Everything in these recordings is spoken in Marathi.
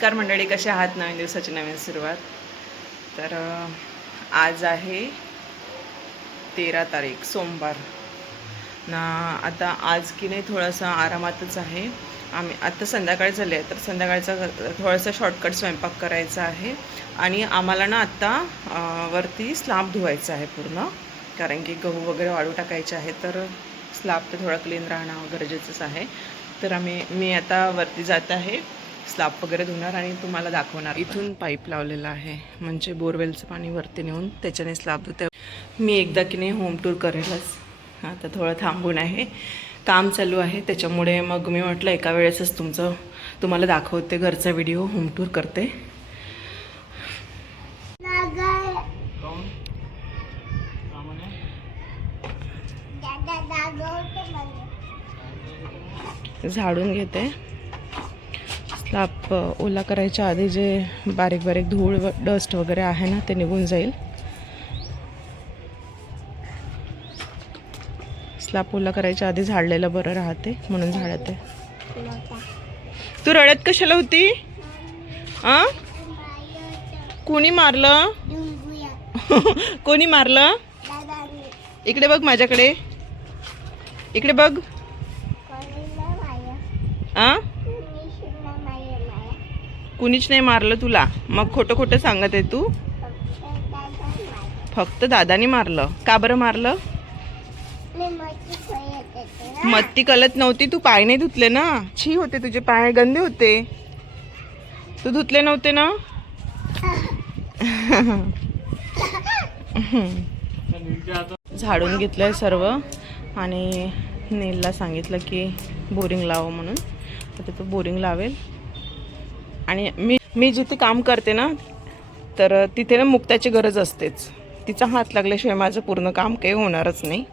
नमस्कार मंडळी, कशा आहात? नवीन दिवसाची नवीन सुरुवात. तर आज आहे 13 तारीख सोमवार ना. आता आज की नाही थोडंसं आरामातच आहे. आम्ही आता संध्याकाळी झाले आहे, तर संध्याकाळचा थोडासा शॉर्टकट स्वयंपाक करायचा आहे. आणि आम्हाला ना आत्ता वरती स्लॅब धुवायचा आहे पूर्ण, कारण की गहू वगैरे वाळू टाकायचे आहे. तर स्लॅब तर थोडा क्लीन राहणं गरजेचंच आहे. तर मी आता वरती जात आहे, स्लॅब वगैरे धुणार आणि तुम्हाला दाखवणार. इथून पाईप लावलेला आहे, म्हणजे बोरवेलचं पाणी वरती नेऊन त्याच्याने स्लॅब धुते. मी एकदा की नाही होम टूर करेलच. आता थोडं थांबून आहे, काम चालू आहे, त्याच्यामुळे मग मी म्हटलं एका वेळेसच तुम्हाला दाखवते, घरचा व्हिडिओ होम टूर करते. झाडून घेते. स्लॅब ओला करायच्या आधी जे बारीक बारीक धूळ डस्ट वगैरे आहे ना, ते निघून जाईल. स्लॅब ओला करायच्या आधी झाडलेलं बरं राहते, म्हणून झाडते. तू रडत कशाला होती? कोणी मारलं? कोणी मारलं? इकडे बघ, माझ्याकडे इकडे बघ. कुणीच नाही मारलं तुला, मग खोटं खोटं सांगत आहे तू. फक्त दादानी मारलं. का बरं मारलं? मत्ती कळत नव्हती. तू पाय नाही धुतले ना. छी होते तुझे पाय, गंदे होते. तू धुतले नव्हते ना. झाडून घेतलंय सर्व आणि नीलला सांगितलं की बोरिंग लाव म्हणून. आता तो बोरिंग लावेल. आणि मी जिथे काम करते ना, तर तिथे ना मुक्ताची गरज असतेच. तिचा हात लागल्याशिवाय माझं पूर्ण काम काही होणारच नाही.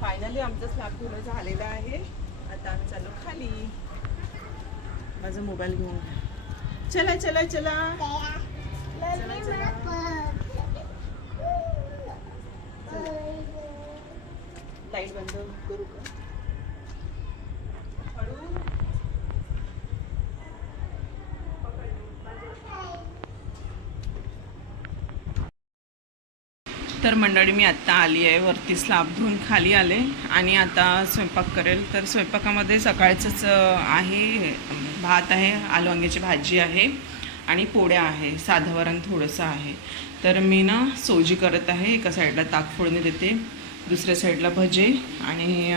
फायनली आमचं स्लॅब धुणं झालेलं आहे. आता आम्ही चाललो खाली. माझा मोबाईल घेऊन. चला चला चला लाईट बंद करू का? हळू तर मंडळी मी आत्ता आली आहे वरती, स्लॅब धुवून खाली आले आणि आता स्वयंपाक करेल. तर स्वयंपाकामध्ये सकाळचंच आहे, भात आहे, आलू वांग्याची भाजी आहे आणि पोळ्या आहे, साधं वरण थोडंसं आहे. तर मी ना सोजी करत आहे. एका साईडला ताक फोडणी देते, दुसऱ्या साईडला भजे आणि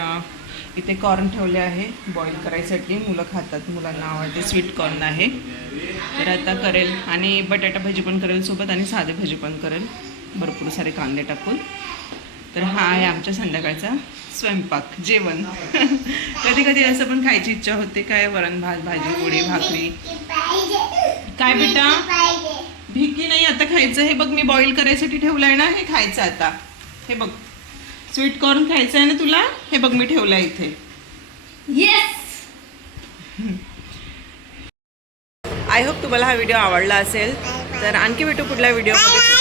इथे कॉर्न ठेवले आहे बॉईल करायसाठी. मुलं खातात, मुलांना आवडते, स्वीट कॉर्न आहे. तर आता करेल आणि बटाटा भाजी पण करेल सोबत आणि साधे भाजी पण करेल, भरपूर सारे कांदे टाकून. तर हा आहे आमच्या संध्याकाळचा स्वयंपाक, जेवण. कधी कधी असं पण खायची इच्छा होते, काय वरण भात भाजी पोळी भाकरी. काय बेटा, भिकी नाही आता खायचं. हे बघ मी बॉईल करायसाठी ठेवलं आहे ना, हे खायचं आता. हे बघ स्वीट कॉर्न खायचं आहे ना तुला, हे बघ मी ठेवलं आहे इथे. येस. आय होप तुम्हाला हा व्हिडिओ आवडला असेल. तर आणखी भेटू पुढल्या व्हिडिओमध्ये.